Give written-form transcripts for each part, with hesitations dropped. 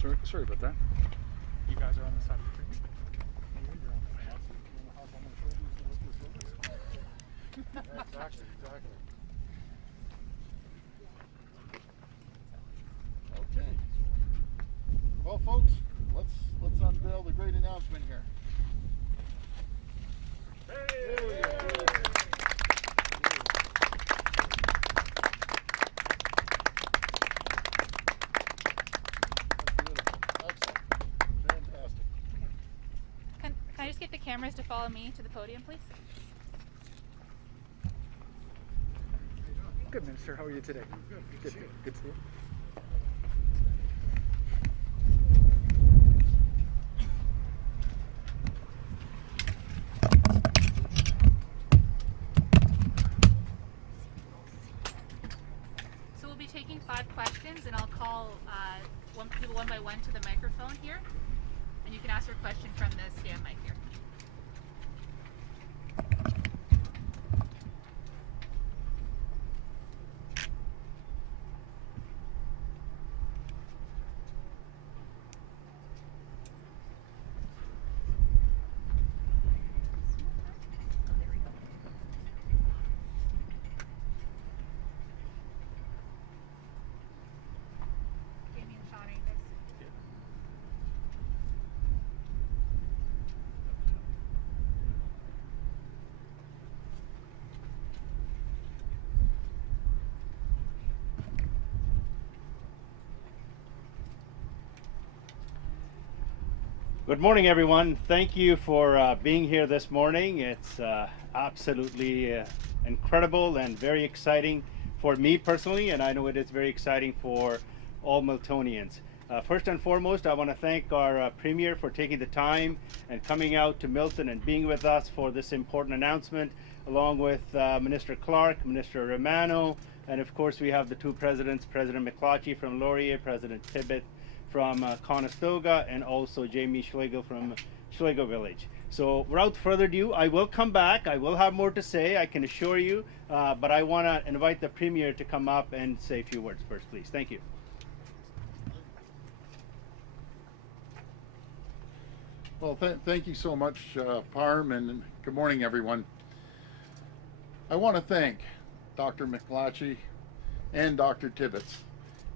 Sorry about that. You guys are on the side of the tree. Exactly. Okay. Well, folks, let's unveil the great announcement here. Can I just get the cameras to follow me to the podium, please? Good, Minister. How are you today? Good. Good to see you. So we'll be taking 5 questions, and I'll call people one by one to the microphone here, and you can ask your question from the stand mic here. Jamie and Sean, are you guys? Good morning, everyone. Thank you for being here this morning. It's absolutely incredible and very exciting for me personally, and I know it is very exciting for all Miltonians. First and foremost, I want to thank our Premier for taking the time and coming out to Milton and being with us for this important announcement, along with Minister Clark, Minister Romano, and of course we have the 2 presidents, President McClatchy from Laurier, President Tibbet from Conestoga, and also Jamie Schlegel from Schlegel Village. So without further ado, I will come back. I will have more to say, I can assure you, but I want to invite the Premier to come up and say a few words first, please. Thank you. Well, thank you so much, Parm, and good morning, everyone. I want to thank Dr. McClatchy and Dr. Tibbets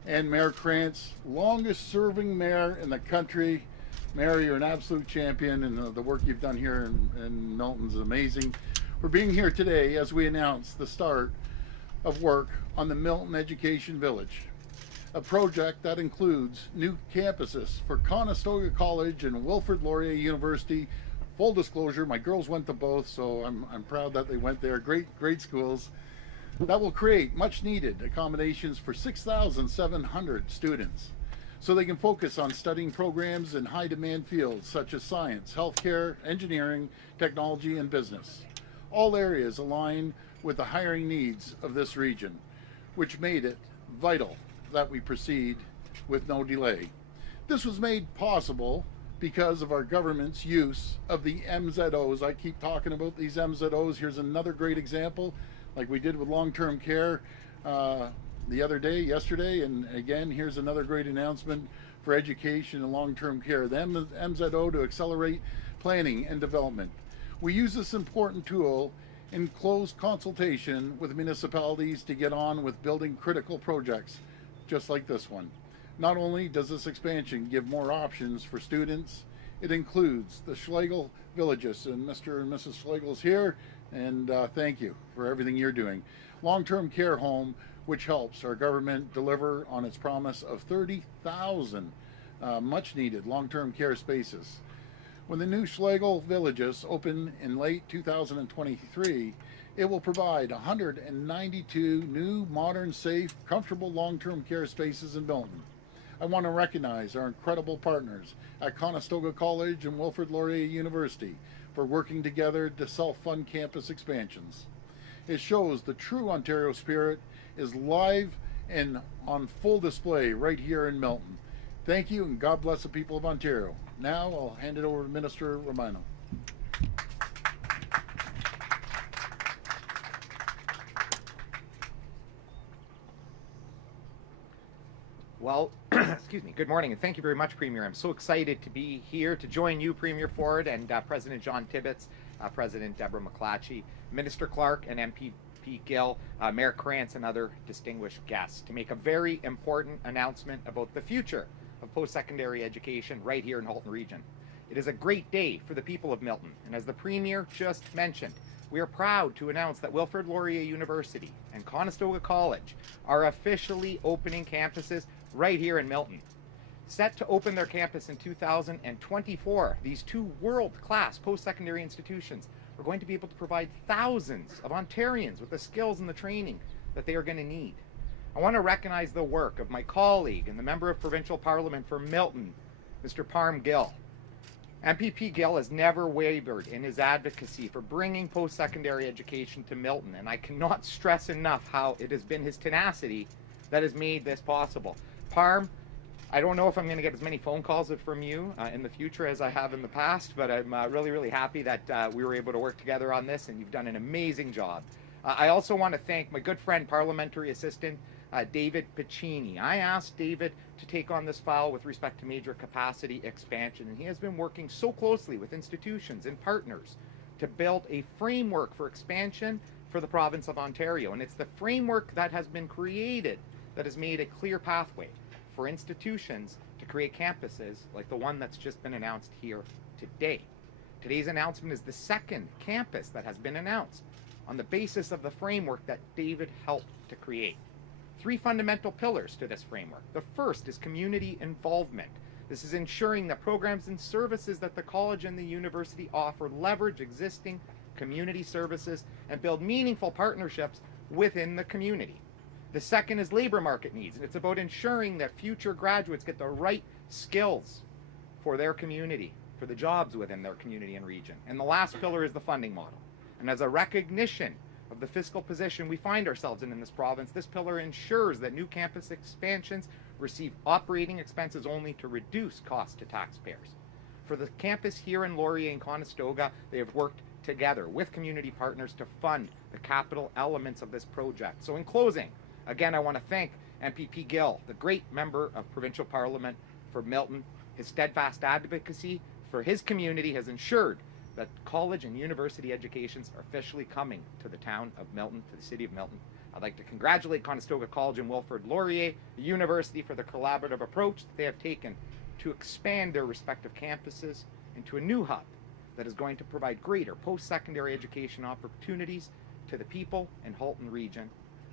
and Mayor Krantz, longest serving mayor in the country. Mayor, you're an absolute champion, and the work you've done here in Milton's amazing. We're being here today as we announce the start of work on the Milton Education Village, a project that includes new campuses for Conestoga College and Wilfrid Laurier University. Full disclosure, my girls went to both, so I'm proud that they went there. Great schools. That will create much needed accommodations for 6,700 students so they can focus on studying programs in high demand fields such as science, healthcare, engineering, technology, and business. All areas align with the hiring needs of this region, which made it vital that we proceed with no delay. This was made possible because of our government's use of the MZOs. I keep talking about these MZOs. Here's another great example, like we did with long-term care the other day, yesterday, and again, here's another great announcement for education and long-term care. The MZO to accelerate planning and development. We use this important tool in close consultation with municipalities to get on with building critical projects, just like this one. Not only does this expansion give more options for students, it includes the Schlegel Villages, and Mr. and Mrs. Schlegel's here, and thank you for everything you're doing. Long-term care home, which helps our government deliver on its promise of 30,000 much needed long-term care spaces. When the new Schlegel Villages open in late 2023, it will provide 192 new, modern, safe, comfortable long-term care spaces in Milton. I want to recognize our incredible partners at Conestoga College and Wilfrid Laurier University for working together to self-fund campus expansions. It shows the true Ontario spirit is live and on full display right here in Milton. Thank you, and God bless the people of Ontario. Now I'll hand it over to Minister Romano. Well, excuse me, good morning, and thank you very much, Premier. I'm so excited to be here to join you, Premier Ford, and President John Tibbetts, President Deborah McClatchy, Minister Clark, and MPP Gill, Mayor Krantz, and other distinguished guests to make a very important announcement about the future of post-secondary education right here in Halton Region. It is a great day for the people of Milton, and as the Premier just mentioned, we are proud to announce that Wilfrid Laurier University and Conestoga College are officially opening campuses right here in Milton. Set to open their campus in 2024, these two world-class post-secondary institutions are going to be able to provide thousands of Ontarians with the skills and the training that they are going to need. I want to recognize the work of my colleague and the Member of Provincial Parliament for Milton, Mr. Parm Gill. MPP Gill has never wavered in his advocacy for bringing post-secondary education to Milton, and I cannot stress enough how it has been his tenacity that has made this possible. Parm, I don't know if I'm going to get as many phone calls from you in the future as I have in the past, but I'm really, really happy that we were able to work together on this, and you've done an amazing job. I also want to thank my good friend, Parliamentary Assistant David Piccini. I asked David to take on this file with respect to major capacity expansion, and he has been working so closely with institutions and partners to build a framework for expansion for the province of Ontario. And it's the framework that has been created that has made a clear pathway for institutions to create campuses like the one that's just been announced here today. Today's announcement is the second campus that has been announced on the basis of the framework that David helped to create. Three fundamental pillars to this framework. The first is community involvement. This is ensuring that programs and services that the college and the university offer leverage existing community services and build meaningful partnerships within the community. The second is labor market needs, and it's about ensuring that future graduates get the right skills for their community, for the jobs within their community and region. And the last pillar is the funding model. And as a recognition of the fiscal position we find ourselves in this province, this pillar ensures that new campus expansions receive operating expenses only to reduce costs to taxpayers. For the campus here in Laurier and Conestoga, they have worked together with community partners to fund the capital elements of this project. So in closing, again, I want to thank MPP Gill, the great member of Provincial Parliament for Milton. His steadfast advocacy for his community has ensured that college and university educations are officially coming to the town of Milton, to the city of Milton. I'd like to congratulate Conestoga College and Wilfrid Laurier University for the collaborative approach that they have taken to expand their respective campuses into a new hub that is going to provide greater post-secondary education opportunities to the people in Halton Region.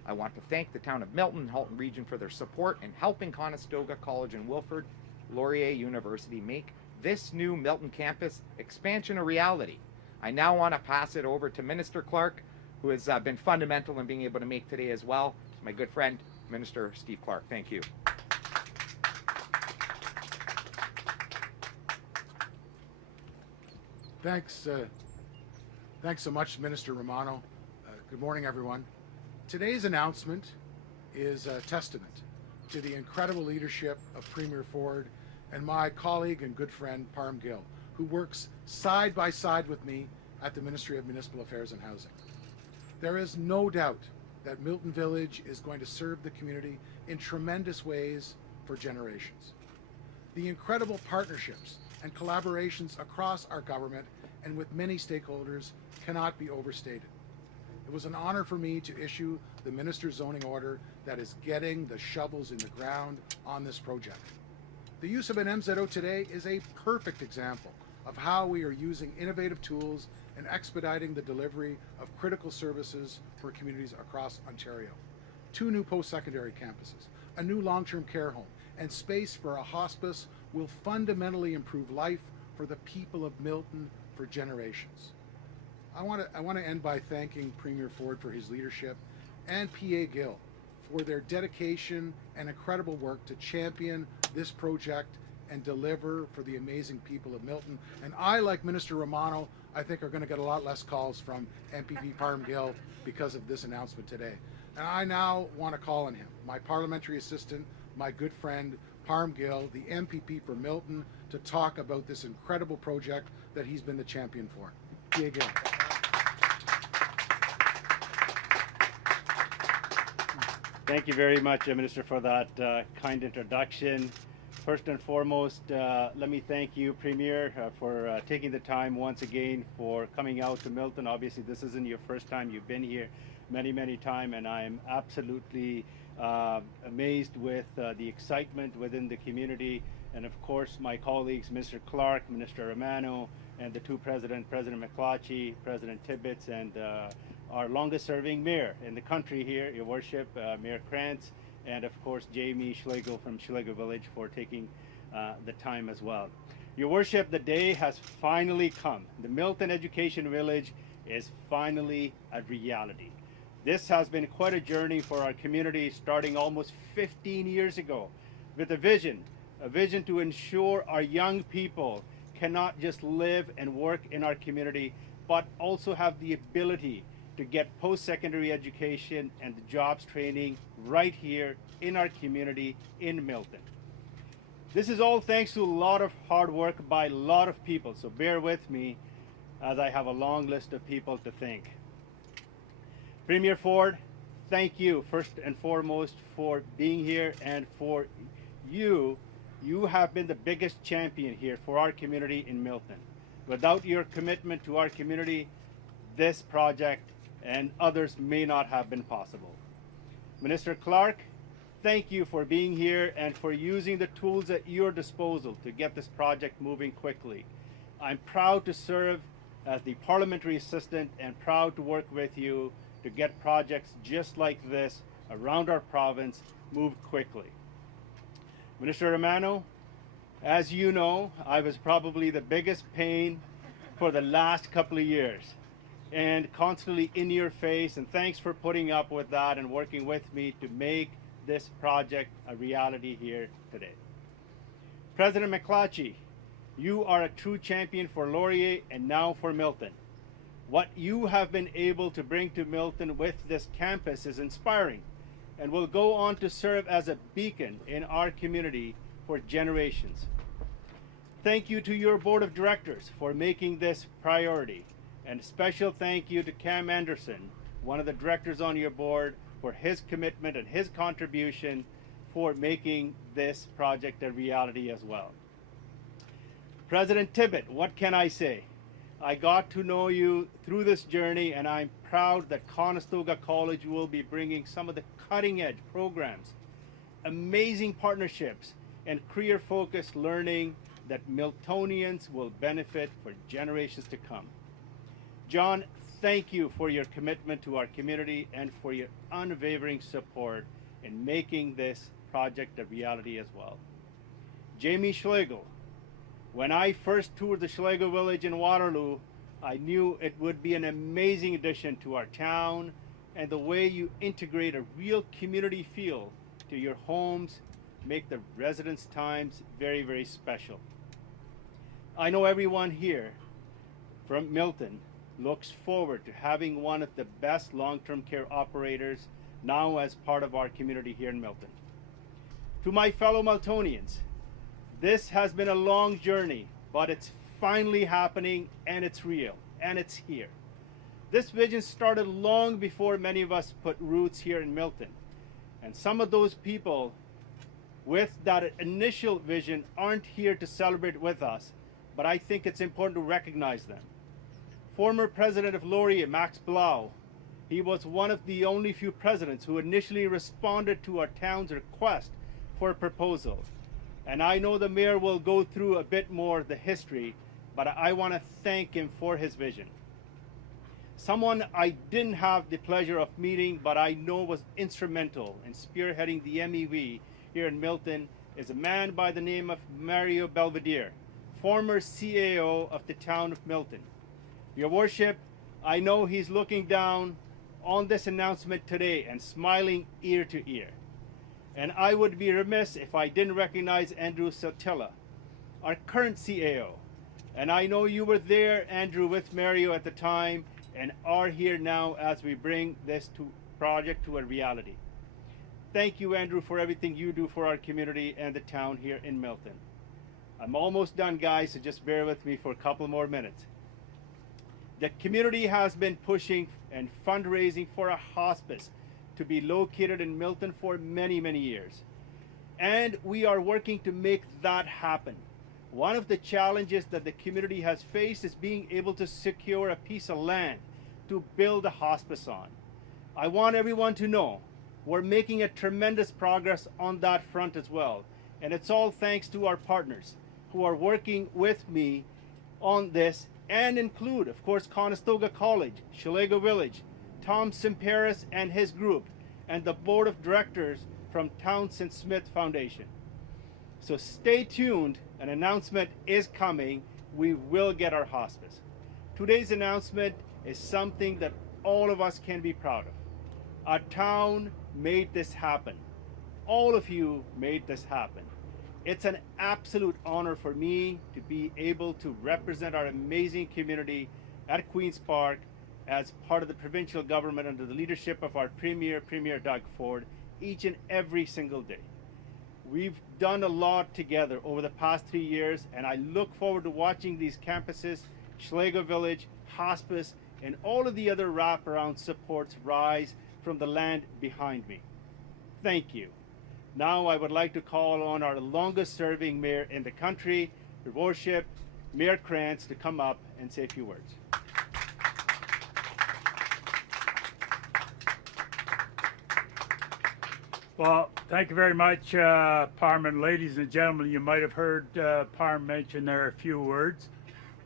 I want to thank the town of Milton and Halton Region for their support in helping Conestoga College and Wilfrid Laurier University make this new Milton campus expansion a reality. I now want to pass it over to Minister Clark, who has been fundamental in being able to make today as well. My good friend, Minister Steve Clark. Thank you. Thanks so much, Minister Romano. Good morning, everyone. Today's announcement is a testament to the incredible leadership of Premier Ford and my colleague and good friend Parm Gill, who works side by side with me at the Ministry of Municipal Affairs and Housing. There is no doubt that Milton Village is going to serve the community in tremendous ways for generations. The incredible partnerships and collaborations across our government and with many stakeholders cannot be overstated. It was an honor for me to issue the Minister's zoning order that is getting the shovels in the ground on this project. The use of an MZO today is a perfect example of how we are using innovative tools and expediting the delivery of critical services for communities across Ontario. 2 new post-secondary campuses, a new long-term care home, and space for a hospice will fundamentally improve life for the people of Milton for generations. I want to end by thanking Premier Ford for his leadership and PA Gill for their dedication and incredible work to champion this project and deliver for the amazing people of Milton. And I, like Minister Romano, I think are going to get a lot less calls from MPP Parm Gill because of this announcement today. And I now want to call on him, my parliamentary assistant, my good friend Parm Gill, the MPP for Milton, to talk about this incredible project that he's been the champion for. PA Gill. Thank you very much, Minister, for that kind introduction. First and foremost, let me thank you, Premier, for taking the time once again for coming out to Milton. Obviously, this isn't your first time. You've been here many times, and I'm absolutely amazed with the excitement within the community. And of course, my colleagues, Mr. Clark, Minister Romano, and the two President McClatchy, President Tibbets, and our longest serving mayor in the country here, Your Worship, Mayor Krantz, and of course Jamie Schlegel from Schlegel Village for taking the time as well. Your Worship, the day has finally come. The Milton Education Village is finally a reality. This has been quite a journey for our community, starting almost 15 years ago with a vision to ensure our young people cannot just live and work in our community, but also have the ability to get post-secondary education and jobs training right here in our community in Milton. This is all thanks to a lot of hard work by a lot of people, so bear with me as I have a long list of people to thank. Premier Ford, thank you first and foremost for being here, and for you have been the biggest champion here for our community in Milton. Without your commitment to our community, this project and others may not have been possible. Minister Clark, thank you for being here and for using the tools at your disposal to get this project moving quickly. I'm proud to serve as the parliamentary assistant and proud to work with you to get projects just like this around our province move quickly. Minister Romano, as you know, I was probably the biggest pain for the last couple of years, and constantly in your face, and thanks for putting up with that and working with me to make this project a reality here today. President McClatchy, you are a true champion for Laurier and now for Milton. What you have been able to bring to Milton with this campus is inspiring and will go on to serve as a beacon in our community for generations. Thank you to your board of directors for making this priority. And a special thank you to Cam Anderson, one of the directors on your board, for his commitment and his contribution for making this project a reality as well. President Tibbet, what can I say? I got to know you through this journey, and I'm proud that Conestoga College will be bringing some of the cutting-edge programs, amazing partnerships, and career-focused learning that Miltonians will benefit for generations to come. John, thank you for your commitment to our community and for your unwavering support in making this project a reality as well. Jamie Schlegel, when I first toured the Schlegel Village in Waterloo, I knew it would be an amazing addition to our town, and the way you integrate a real community feel to your homes make the residents' times very special. I know everyone here from Milton looks forward to having one of the best long-term care operators now as part of our community here in Milton. To my fellow Miltonians, this has been a long journey, but it's finally happening, and it's real, and it's here. This vision started long before many of us put roots here in Milton, and some of those people with that initial vision aren't here to celebrate with us, but I think it's important to recognize them. Former president of Laurier, Max Blau, he was one of the only few presidents who initially responded to our town's request for a proposal. And I know the mayor will go through a bit more the history, but I want to thank him for his vision. Someone I didn't have the pleasure of meeting, but I know was instrumental in spearheading the MEV here in Milton, is a man by the name of Mario Belvedere, former CAO of the town of Milton. Your Worship, I know he's looking down on this announcement today and smiling ear to ear. And I would be remiss if I didn't recognize Andrew Sotilla, our current CAO. And I know you were there, Andrew, with Mario at the time, and are here now as we bring this project to a reality. Thank you, Andrew, for everything you do for our community and the town here in Milton. I'm almost done, guys, so just bear with me for a couple more minutes. The community has been pushing and fundraising for a hospice to be located in Milton for many, many years. And we are working to make that happen. One of the challenges that the community has faced is being able to secure a piece of land to build a hospice on. I want everyone to know we're making a tremendous progress on that front as well. And it's all thanks to our partners who are working with me on this, and include, of course, Conestoga College, Schlager Village, Tom Simperis and his group, and the board of directors from Townsend Smith Foundation. So stay tuned, an announcement is coming. We will get our hospice. Today's announcement is something that all of us can be proud of. Our town made this happen. All of you made this happen. It's an absolute honor for me to be able to represent our amazing community at Queen's Park as part of the provincial government under the leadership of our Premier Doug Ford, each and every single day. We've done a lot together over the past 3 years, and I look forward to watching these campuses, Schlager Village, hospice, and all of the other wraparound supports rise from the land behind me. Thank you. Now I would like to call on our longest serving mayor in the country, Your Worship, Mayor Krantz, to come up and say a few words. Well, thank you very much, Parm, and ladies and gentlemen. You might have heard Parm mention there a few words.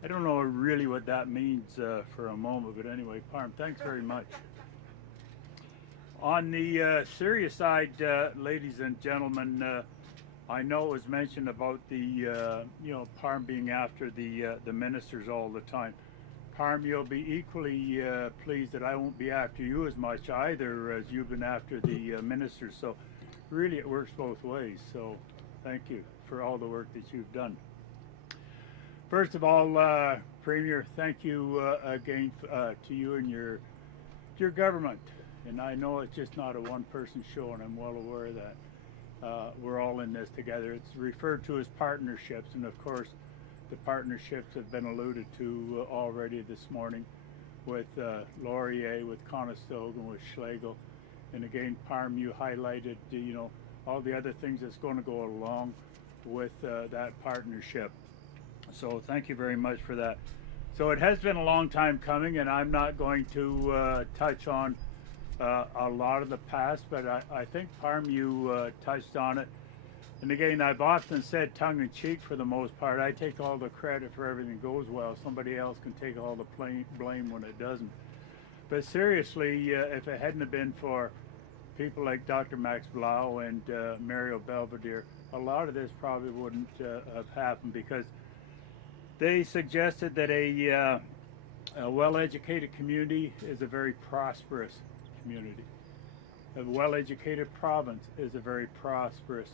I don't know really what that means for a moment, but anyway, Parm, thanks very much. On the serious side, ladies and gentlemen, I know it was mentioned about the Parm being after the ministers all the time. Parm, you'll be equally pleased that I won't be after you as much either, as you've been after the ministers. So really it works both ways. So thank you for all the work that you've done. First of all, Premier, thank you again to you and your government. And I know it's just not a one-person show, and I'm well aware of that. We're all in this together. It's referred to as partnerships, and of course, the partnerships have been alluded to already this morning with Laurier, with Conestoga, with Schlegel. And again, Parm, you highlighted all the other things that's going to go along with that partnership. So thank you very much for that. So it has been a long time coming, and I'm not going to touch on a lot of the past, but I think, Parm, you touched on it. And again, I've often said, tongue-in-cheek for the most part, I take all the credit for everything goes well. Somebody else can take all the blame when it doesn't. But seriously, if it hadn't have been for people like Dr. Max Blau and Mario Belvedere, a lot of this probably wouldn't have happened, because they suggested that a well-educated community is a very prosperous community. A well-educated province is a very prosperous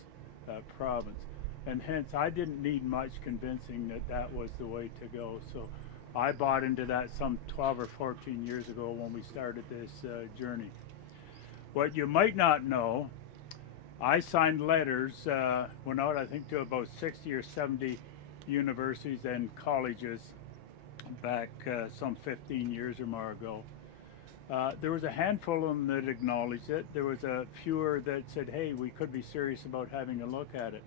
province, and hence I didn't need much convincing that that was the way to go. So I bought into that some 12 or 14 years ago when we started this journey. What you might not know, I signed letters, went out I think to about 60 or 70 universities and colleges back some 15 years or more ago. There was a handful of them that acknowledged it. There was a fewer that said, hey, we could be serious about having a look at it.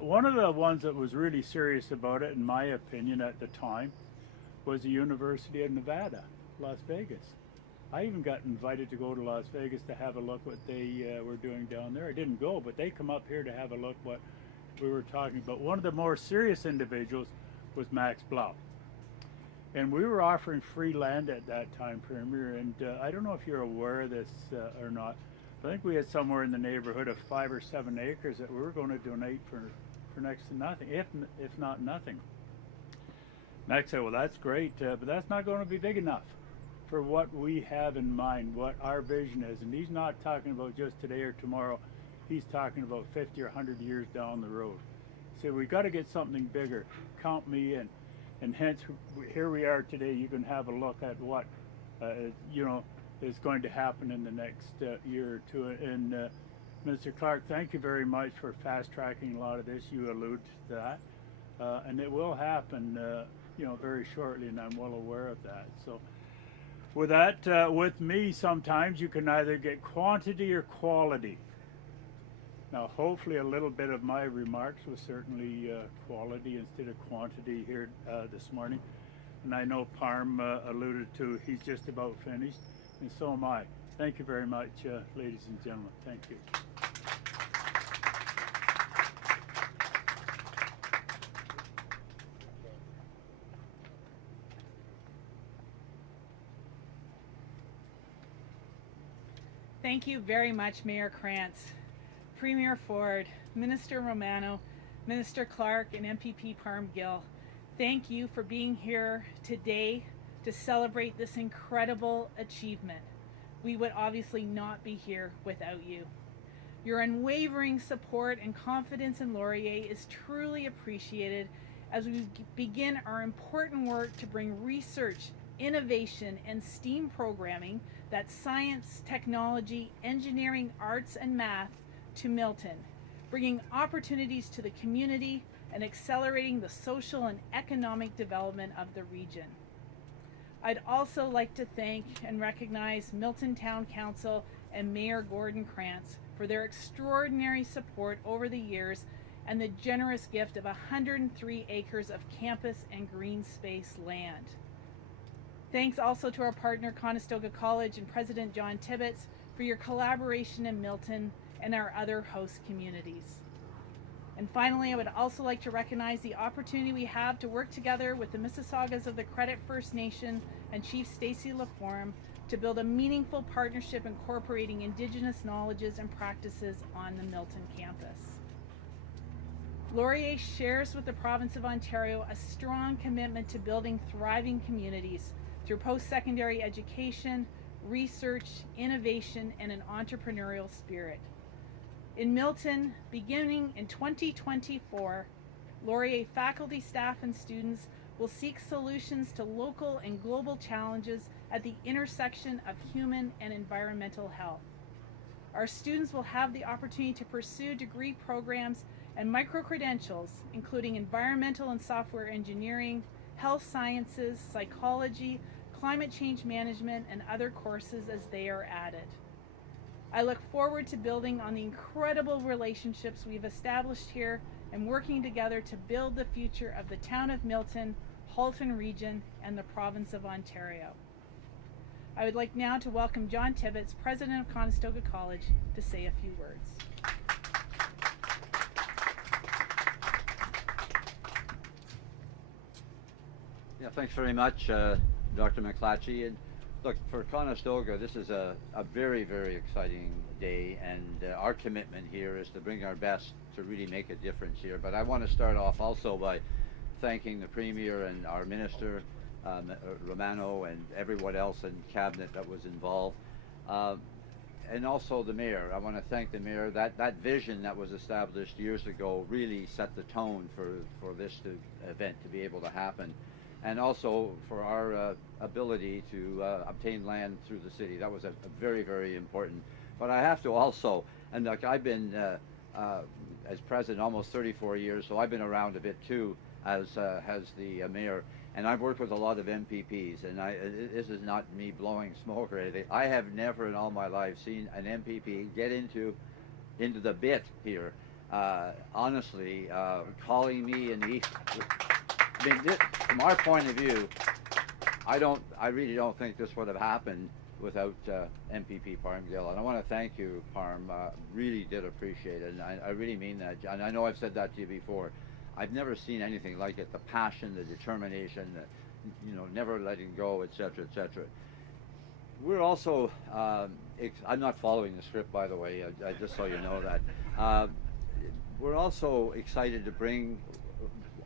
One of the ones that was really serious about it, in my opinion, at the time, was the University of Nevada, Las Vegas. I even got invited to go to Las Vegas to have a look what they were doing down there. I didn't go, but they come up here to have a look what we were talking about. One of the more serious individuals was Max Blau. And we were offering free land at that time, Premier, and I don't know if you're aware of this or not. I think we had somewhere in the neighborhood of 5 or 7 acres that we were going to donate for next to nothing, if not nothing. Max said, well, that's great, but that's not going to be big enough for what we have in mind, what our vision is. And he's not talking about just today or tomorrow. He's talking about 50 or 100 years down the road. So we got to get something bigger. Count me in. And hence, here we are today. You can have a look at what, is going to happen in the next year or two. And Mr. Clark, thank you very much for fast-tracking a lot of this. You allude to that. And it will happen, very shortly, and I'm well aware of that. So With that, with me, sometimes you can either get quantity or quality. Now, hopefully, a little bit of my remarks was certainly quality instead of quantity here this morning. And I know Parm alluded to he's just about finished, and so am I. Thank you very much, ladies and gentlemen. Thank you. Thank you very much, Mayor Krantz, Premier Ford, Minister Romano, Minister Clark, and MPP Parm Gill. Thank you for being here today to celebrate this incredible achievement. We would obviously not be here without you. Your unwavering support and confidence in Laurier is truly appreciated as we begin our important work to bring research, innovation, and STEAM programming, that's science, technology, engineering, arts, and math, to Milton, bringing opportunities to the community and accelerating the social and economic development of the region. I'd also like to thank and recognize Milton Town Council and Mayor Gordon Krantz for their extraordinary support over the years and the generous gift of 103 acres of campus and green space land. Thanks also to our partner Conestoga College and President John Tibbets for your collaboration in Milton and our other host communities. And finally, I would also like to recognize the opportunity we have to work together with the Mississaugas of the Credit First Nation and Chief Stacey LaForme to build a meaningful partnership incorporating Indigenous knowledges and practices on the Milton campus. Laurier shares with the province of Ontario a strong commitment to building thriving communities through post-secondary education, research, innovation, and an entrepreneurial spirit. In Milton, beginning in 2024, Laurier faculty, staff, and students will seek solutions to local and global challenges at the intersection of human and environmental health. Our students will have the opportunity to pursue degree programs and micro-credentials, including environmental and software engineering, health sciences, psychology, climate change management, and other courses as they are added. I look forward to building on the incredible relationships we've established here and working together to build the future of the town of Milton, Halton Region, and the province of Ontario. I would like now to welcome John Tibbets, President of Conestoga College, to say a few words. Yeah, thanks very much, Dr. McClatchy. And look, for Conestoga, this is a very, very exciting day, and our commitment here is to bring our best to really make a difference here. But I want to start off also by thanking the Premier and our Minister, Romano, and everyone else in Cabinet that was involved. And also the Mayor. I want to thank the Mayor. That vision that was established years ago really set the tone for this event to be able to happen. And also for our ability to obtain land through the city. That was a very, very important. But I have to also, and look, I've been as president almost 34 years, so I've been around a bit too, as has the mayor. And I've worked with a lot of MPPs, and this is not me blowing smoke or anything. I have never in all my life seen an MPP get into the bit here. Honestly, calling me in the I mean, from our point of view, I really don't think this would have happened without MPP Parm Gill. And I want to thank you, Parm. Really did appreciate it, and I really mean that. And I know I've said that to you before. I've never seen anything like it. The passion, the determination, never letting go, etc., etc. We're also, I'm not following the script, by the way, just so you know that. We're also excited to bring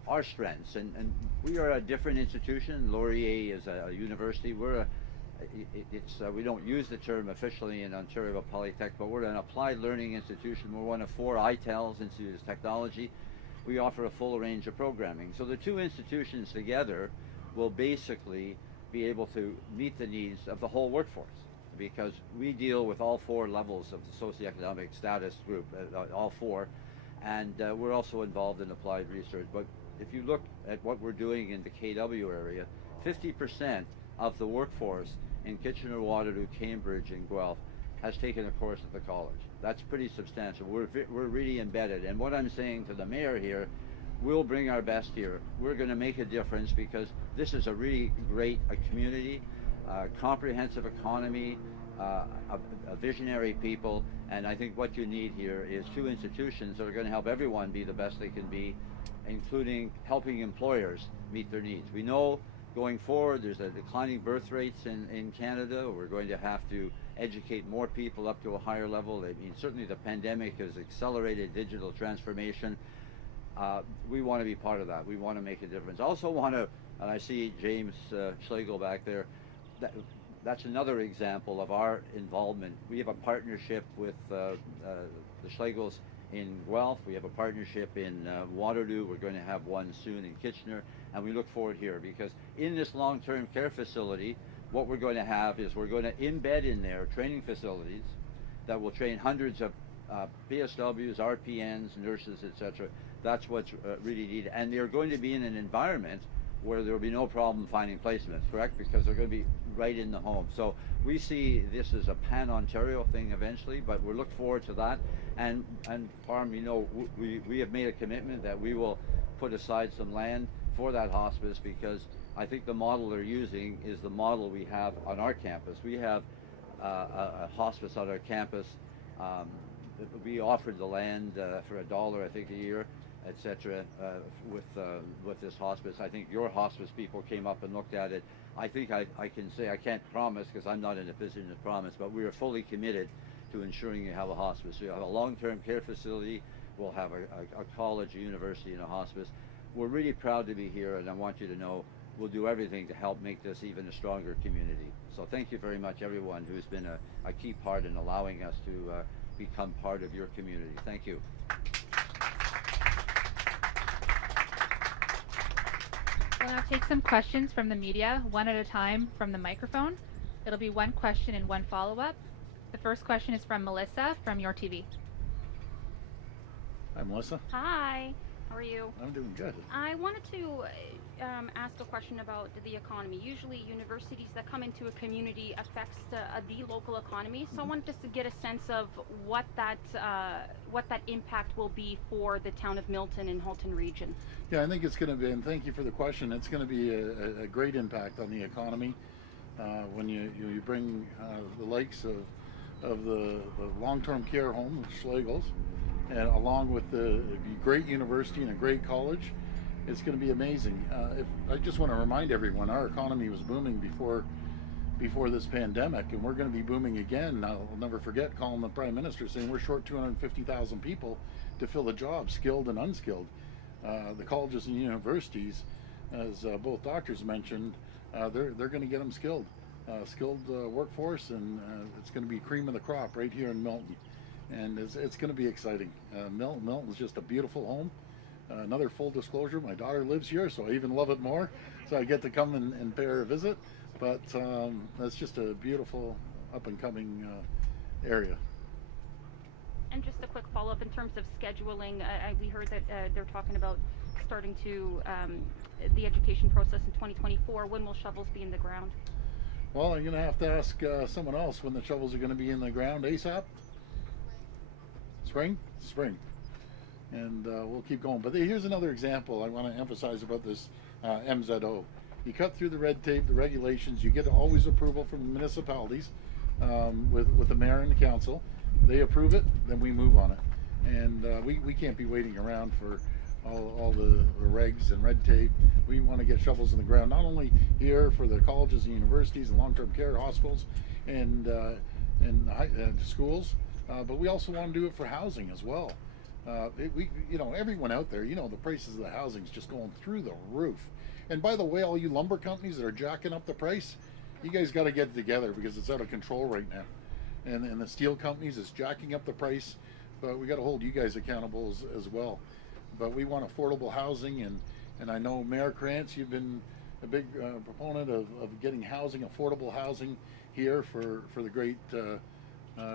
our strengths, and we are a different institution. Laurier is a university. We don't use the term officially in Ontario Polytech, but we're an applied learning institution. We're one of 4 ITELs, Institutes of Technology. We offer a full range of programming. So the two institutions together will basically be able to meet the needs of the whole workforce, because we deal with all 4 levels of the socioeconomic status group, all 4, and we're also involved in applied research. But if you look at what we're doing in the KW area, 50% of the workforce in Kitchener, Waterloo, Cambridge, and Guelph has taken a course at the college. That's pretty substantial. We're really embedded. And what I'm saying to the mayor here, we'll bring our best here. We're going to make a difference because this is a really great community, comprehensive economy, a visionary people, and I think what you need here is two institutions that are going to help everyone be the best they can be, including helping employers meet their needs. We know going forward there's a declining birth rates in Canada. We're going to have to educate more people up to a higher level. I mean, certainly the pandemic has accelerated digital transformation. We want to be part of that. We want to make a difference. I also want to, and I see James Schlegel back there, that's another example of our involvement. We have a partnership with the Schlegels in Guelph. We have a partnership in Waterloo. We're going to have one soon in Kitchener, and we look forward here because in this long-term care facility, what we're going to have is we're going to embed in there training facilities that will train hundreds of PSWs, RPNs, nurses, etc. That's what's really needed, and they're going to be in an environment where there will be no problem finding placements, correct? Because they're going to be right in the home. So we see this as a pan-Ontario thing eventually, but we look forward to that. And Parm, you know, we have made a commitment that we will put aside some land for that hospice because I think the model they're using is the model we have on our campus. We have a hospice on our campus. We offered the land for $1, I think, a year, etc. With this hospice. I think your hospice people came up and looked at it. I think I can say, I can't promise because I'm not in a position to promise, but we are fully committed to ensuring you have a hospice. You have a long-term care facility, we'll have a college, a university, and a hospice. We're really proud to be here, and I want you to know we'll do everything to help make this even a stronger community. So thank you very much, everyone who's been a key part in allowing us to become part of your community. Thank you. We'll now take some questions from the media, one at a time from the microphone. It'll be one question and one follow-up. The first question is from Melissa from Your TV. Hi, Melissa. Hi, how are you? I'm doing good. I wanted to ask a question about the economy. Usually universities that come into a community affects the local economy, so I wanted just to get a sense of what that impact will be for the town of Milton and Halton region. Yeah, I think it's going to be, and thank you for the question, it's going to be a great impact on the economy when you bring the likes of the long-term care home, Schlegels, and along with the great university and a great college. It's going to be amazing. I just want to remind everyone, our economy was booming before this pandemic, and we're going to be booming again. I'll never forget calling the Prime Minister saying we're short 250,000 people to fill the job, skilled and unskilled. The colleges and universities, as both doctors mentioned, they're going to get them skilled workforce, and it's going to be cream of the crop right here in Milton, and it's going to be exciting. Milton's just a beautiful home. Another full disclosure, my daughter lives here, so I even love it more. So I get to come and pay her a visit. But that's just a beautiful up-and-coming area. And just a quick follow-up in terms of scheduling, we heard that they're talking about starting to the education process in 2024. When will shovels be in the ground? Well, I'm going to have to ask someone else when the shovels are going to be in the ground. ASAP? Spring? Spring. And we'll keep going. But here's another example I want to emphasize about this MZO. You cut through the red tape, the regulations, you get always approval from the municipalities with the mayor and the council. They approve it, then we move on it. And we can't be waiting around for all the regs and red tape. We want to get shovels in the ground, not only here for the colleges and universities and long-term care hospitals and schools, but we also want to do it for housing as well. Everyone out there, the prices of the housing is just going through the roof. And by the way, all you lumber companies that are jacking up the price, you guys got to get it together because it's out of control right now. And the steel companies is jacking up the price, but we got to hold you guys accountable as well. But we want affordable housing, and I know Mayor Krantz, you've been a big proponent of getting housing, affordable housing here for the great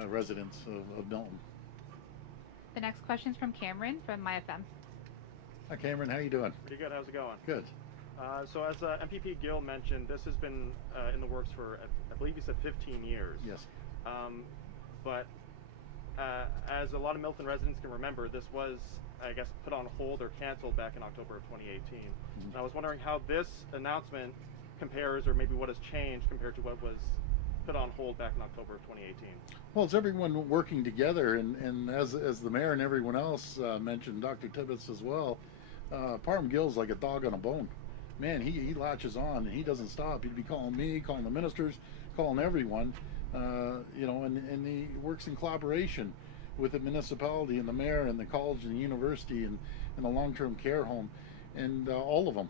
residents of Milton. The next question is from Cameron from MyFM. Hi Cameron, how you doing? Pretty good, how's it going? Good. So as MPP Gill mentioned, this has been in the works for, I believe he said 15 years. Yes. But as a lot of Milton residents can remember, this was, I guess, put on hold or canceled back in October of 2018. And I was wondering how this announcement compares, or maybe what has changed compared to what was put on hold back in October of 2018. Well, it's everyone working together, and as the mayor and everyone else mentioned, Dr. Tibbetts as well, Parm Gill's like a dog on a bone. Man, he latches on, and he doesn't stop. He'd be calling me, calling the ministers, calling everyone, you know, and he works in collaboration with the municipality and the mayor and the college and the university and the long-term care home, and all of them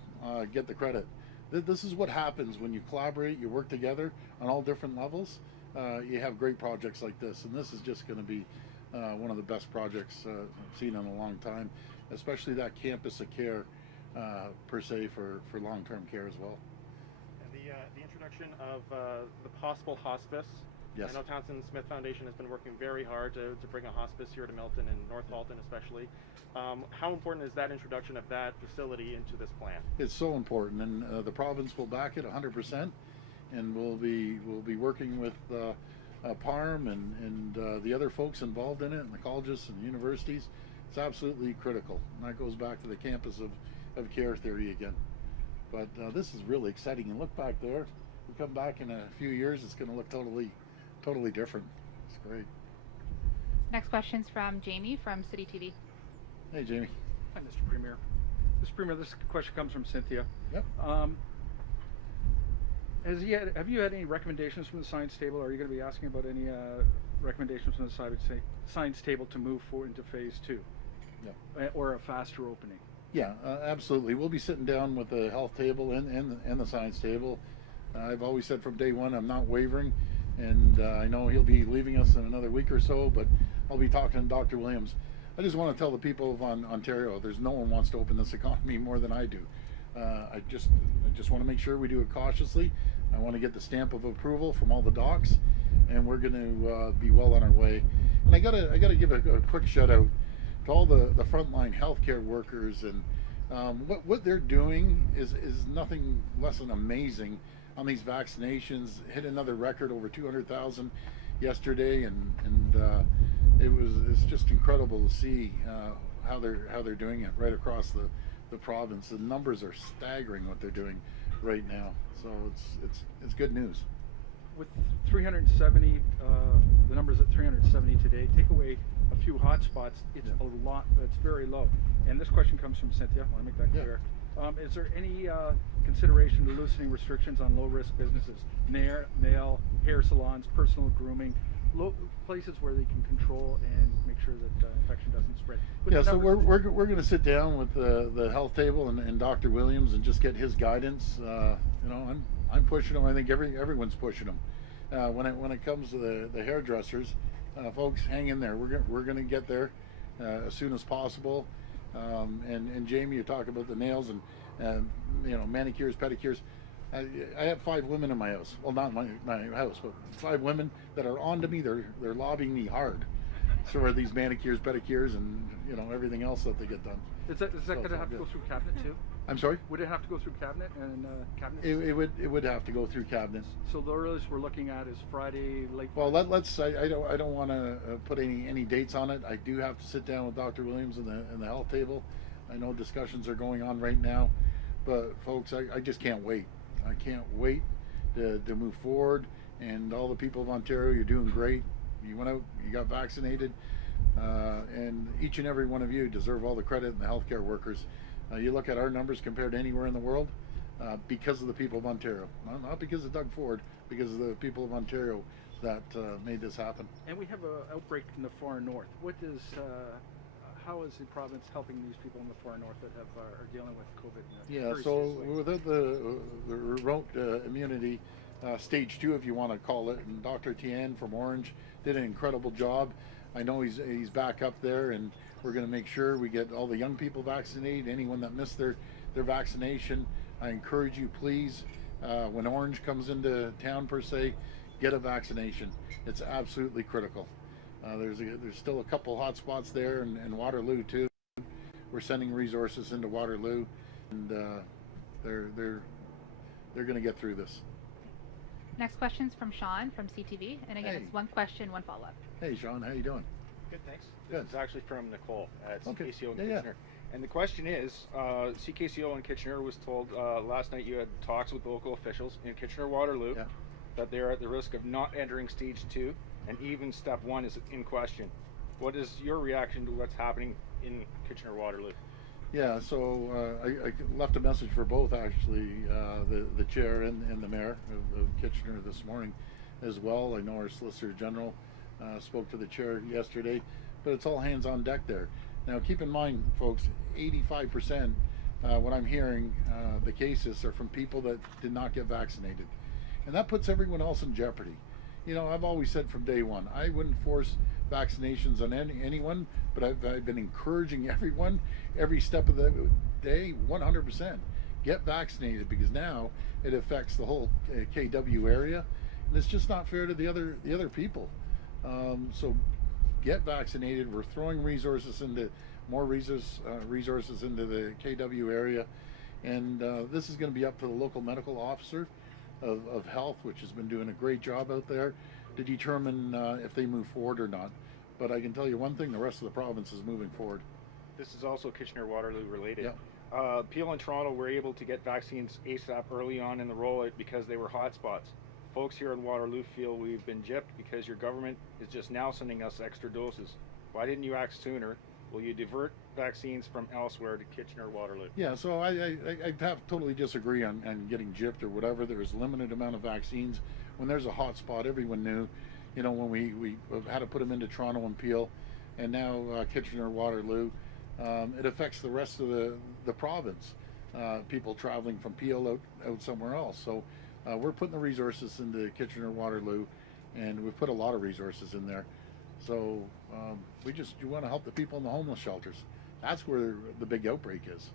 get the credit. This is what happens when you collaborate, you work together on all different levels. You have great projects like this, and this is just going to be one of the best projects I've seen in a long time, especially that campus of care per se for long-term care as well. And the introduction of the possible hospice. Yes. I know Townsend Smith Foundation has been working very hard to bring a hospice here to Milton and North Halton especially. How important is that introduction of that facility into this plan? It's so important, and the province will back it 100%, and we'll be working with Parm and the other folks involved in it, and the colleges and universities. It's absolutely critical, and that goes back to the campus of care theory again. But this is really exciting. And look back there. We come back in a few years, it's going to look totally different. It's great. Next question's from Jamie from City TV. Hey, Jamie. Hi, Mr. Premier. Mr. Premier, this question comes from Cynthia. Yep. Have you had any recommendations from the science table? Are you going to be asking about any recommendations from the science table to move forward into phase 2? Yeah. Or a faster opening? Yeah, absolutely. We'll be sitting down with the health table and the science table. I've always said from day one I'm not wavering, and I know he'll be leaving us in another week or so, but I'll be talking to Dr. Williams. I just want to tell the people of Ontario, there's no one wants to open this economy more than I do. I just want to make sure we do it cautiously. I want to get the stamp of approval from all the docs, and we're going to be well on our way. And I gotta give a quick shout out to all the frontline healthcare workers, and what they're doing is nothing less than amazing on these vaccinations. Hit another record, over 200,000 yesterday, and it's just incredible to see how they're doing it right across the province. The numbers are staggering what they're doing right now, so it's good news. With 370, the numbers at 370 today, take away a few hot spots, it's a lot, it's very low. And this question comes from Cynthia, I want to make that clear. Is there any consideration to loosening restrictions on low-risk businesses, nail, hair salons, personal grooming, places where they can control and make sure that infection doesn't spread? So we're going to sit down with the health table and Dr. Williams and just get his guidance. You know, I'm pushing them. I think everyone's pushing them. When it comes to the hairdressers, folks, hang in there. We're going to get there as soon as possible. And Jamie, you talk about the nails and you know, manicures, pedicures. I have 5 women in my house. Well, not my house, but 5 women that are on to me. They're lobbying me hard for these manicures, pedicures, and you know, everything else that they get done. Is that going to have to go through cabinet too? I'm sorry? Would it have to go through cabinet and cabinet? It would have to go through cabinet. So the earliest we're looking at is Friday late. Well, let's. I don't want to put any dates on it. I do have to sit down with Dr. Williams and the health table. I know discussions are going on right now, but folks, I just can't wait. I can't wait to move forward. And all the people of Ontario, you're doing great. You went out, you got vaccinated, and each and every one of you deserve all the credit, and the healthcare workers. You look at our numbers compared to anywhere in the world, because of the people of Ontario, not because of Doug Ford, because of the people of Ontario that made this happen. And we have an outbreak in the far north. How is the province helping these people in the far north that are dealing with COVID? So without the remote immunity, stage 2, if you want to call it, and Dr. Tien from Orange did an incredible job. I know he's back up there, and we're going to make sure we get all the young people vaccinated. Anyone that missed their vaccination, I encourage you, please, when Orange comes into town per se, get a vaccination. It's absolutely critical. There's still a couple hot spots there, and Waterloo too. We're sending resources into Waterloo, and they're going to get through this. Next question's from Sean from CTV, and again, Hey. it's one question, one follow-up. Hey, Sean, how you doing? Good, thanks. Good. This is actually from Nicole at Okay. CKCO in Yeah, yeah. Kitchener. And the question is, CKCO in Kitchener was told last night you had talks with local officials in Kitchener-Waterloo Yeah. that they are at the risk of not entering Stage 2, and even Step 1 is in question. What is your reaction to what's happening in Kitchener-Waterloo? Yeah, so I left a message for both, actually, the chair and the mayor of Kitchener this morning as well. I know our Solicitor General spoke to the chair yesterday, but it's all hands on deck there. Now, keep in mind, folks, 85%, what I'm hearing, the cases are from people that did not get vaccinated. And that puts everyone else in jeopardy. You know, I've always said from day one, I wouldn't force vaccinations on anyone, but I've been encouraging everyone every step of the day, 100%. Get vaccinated, because now it affects the whole KW area, and it's just not fair to the other people. So get vaccinated. We're throwing resources into more resources into the KW area, and this is going to be up to the local medical officer of health, which has been doing a great job out there, to determine if they move forward or not. But I can tell you one thing: the rest of the province is moving forward. This is also Kitchener-Waterloo related. Yeah. Peel and Toronto were able to get vaccines ASAP early on in the rollout because they were hotspots. Folks here in Waterloo feel we've been gypped because your government is just now sending us extra doses. Why didn't you act sooner? Will you divert vaccines from elsewhere to Kitchener-Waterloo? Yeah, so I have to totally disagree on getting gypped or whatever. There is a limited amount of vaccines. When there's a hot spot, everyone knew. You know, when we had to put them into Toronto and Peel, and now Kitchener-Waterloo, it affects the rest of the province. People traveling from Peel out somewhere else. So we're putting the resources into Kitchener-Waterloo, and we've put a lot of resources in there. So you want to help the people in the homeless shelters. That's where the big outbreak is.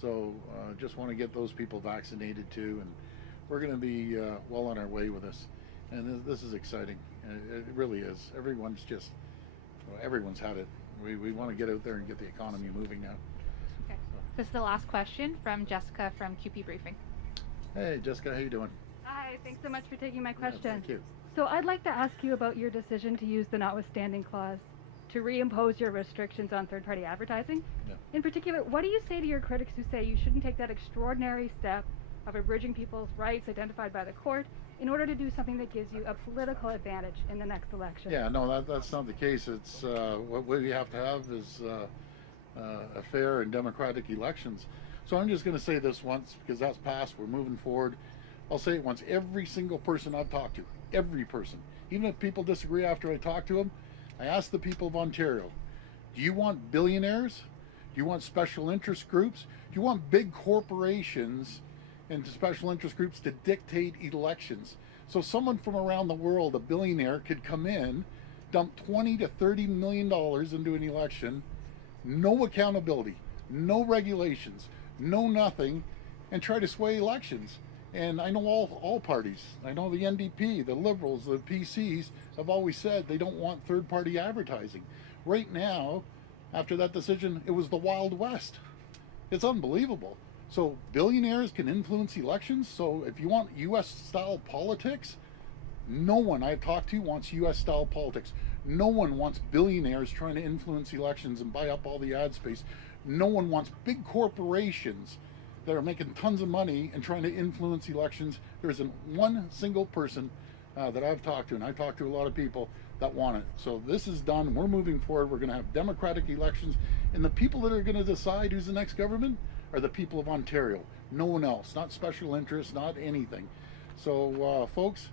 So just want to get those people vaccinated too, and we're going to be well on our way with this. And this is exciting. It really is. Everyone's had it. We want to get out there and get the economy moving now. Okay. This is the last question from Jessica from QP Briefing. Hey, Jessica, how you doing? Hi, thanks so much for taking my question. Thank you. So I'd like to ask you about your decision to use the notwithstanding clause to reimpose your restrictions on third-party advertising. Yeah. In particular, what do you say to your critics who say you shouldn't take that extraordinary step of abridging people's rights identified by the court in order to do something that gives you a political advantage in the next election? Yeah, no, that's not the case. It's what we have to have is a fair and democratic elections. So I'm just going to say this once, because that's passed. We're moving forward. I'll say it once. Every single person I've talked to, every person, even if people disagree after I talk to them, I ask the people of Ontario, do you want billionaires? Do you want special interest groups? Do you want big corporations and special interest groups to dictate elections? So someone from around the world, a billionaire, could come in, dump $20 to $30 million into an election, no accountability, no regulations, no nothing, and try to sway elections. And I know all parties. I know the NDP, the Liberals, the PCs have always said they don't want third-party advertising. Right now, after that decision, it was the Wild West. It's unbelievable. So billionaires can influence elections. So if you want U.S.-style politics, no one I've talked to wants U.S.-style politics. No one wants billionaires trying to influence elections and buy up all the ad space. No one wants big corporations that are making tons of money and trying to influence elections. There isn't one single person that I've talked to, and I've talked to a lot of people that want it. So this is done. We're moving forward. We're going to have democratic elections, and the people that are going to decide who's the next government are the people of Ontario. No one else. Not special interests, not anything. So folks,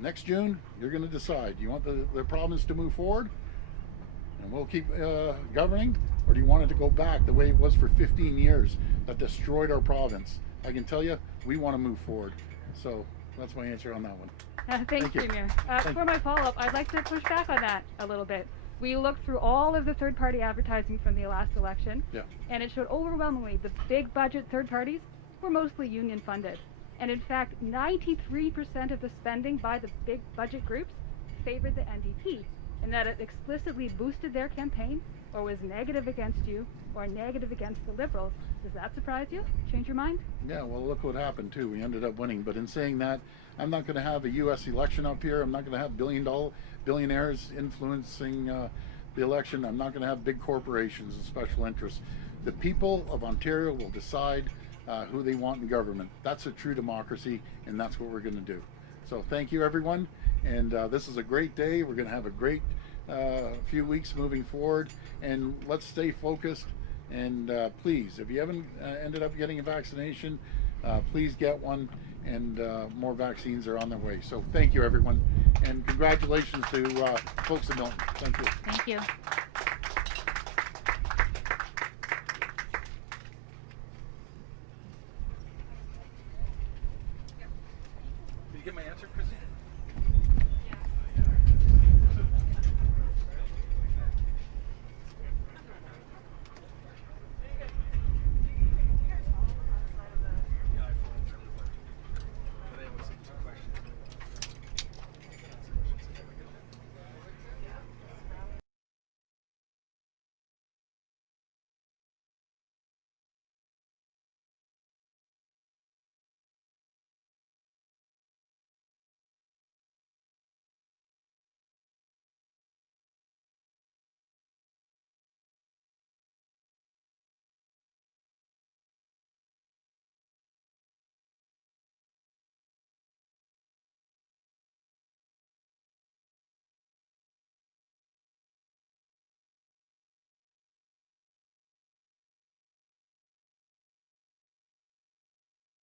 next June, you're going to decide. Do you want the province to move forward and we'll keep governing, or do you want it to go back the way it was for 15 years that destroyed our province? I can tell you, we want to move forward. So that's my answer on that one. Thanks, you. Premier. Thank For my follow-up, I'd like to push back on that a little bit. We looked through all of the third-party advertising from the last election, Yeah. and it showed overwhelmingly the big budget third parties were mostly union funded. And in fact, 93% of the spending by the big budget groups favored the NDP, and that it explicitly boosted their campaign or was negative against you or negative against the Liberals, does that surprise you? Change your mind? Yeah, well, look what happened too. We ended up winning. But in saying that, I'm not going to have a U.S. election up here. I'm not going to have billionaires influencing the election. I'm not going to have big corporations and special interests. The people of Ontario will decide who they want in government. That's a true democracy, and that's what we're going to do. So thank you, everyone. And this is a great day. We're going to have a great few weeks moving forward. And let's stay focused. And please, if you haven't ended up getting a vaccination, please get one. And more vaccines are on their way. So thank you, everyone. And congratulations to folks in Milton. Thank you. Thank you.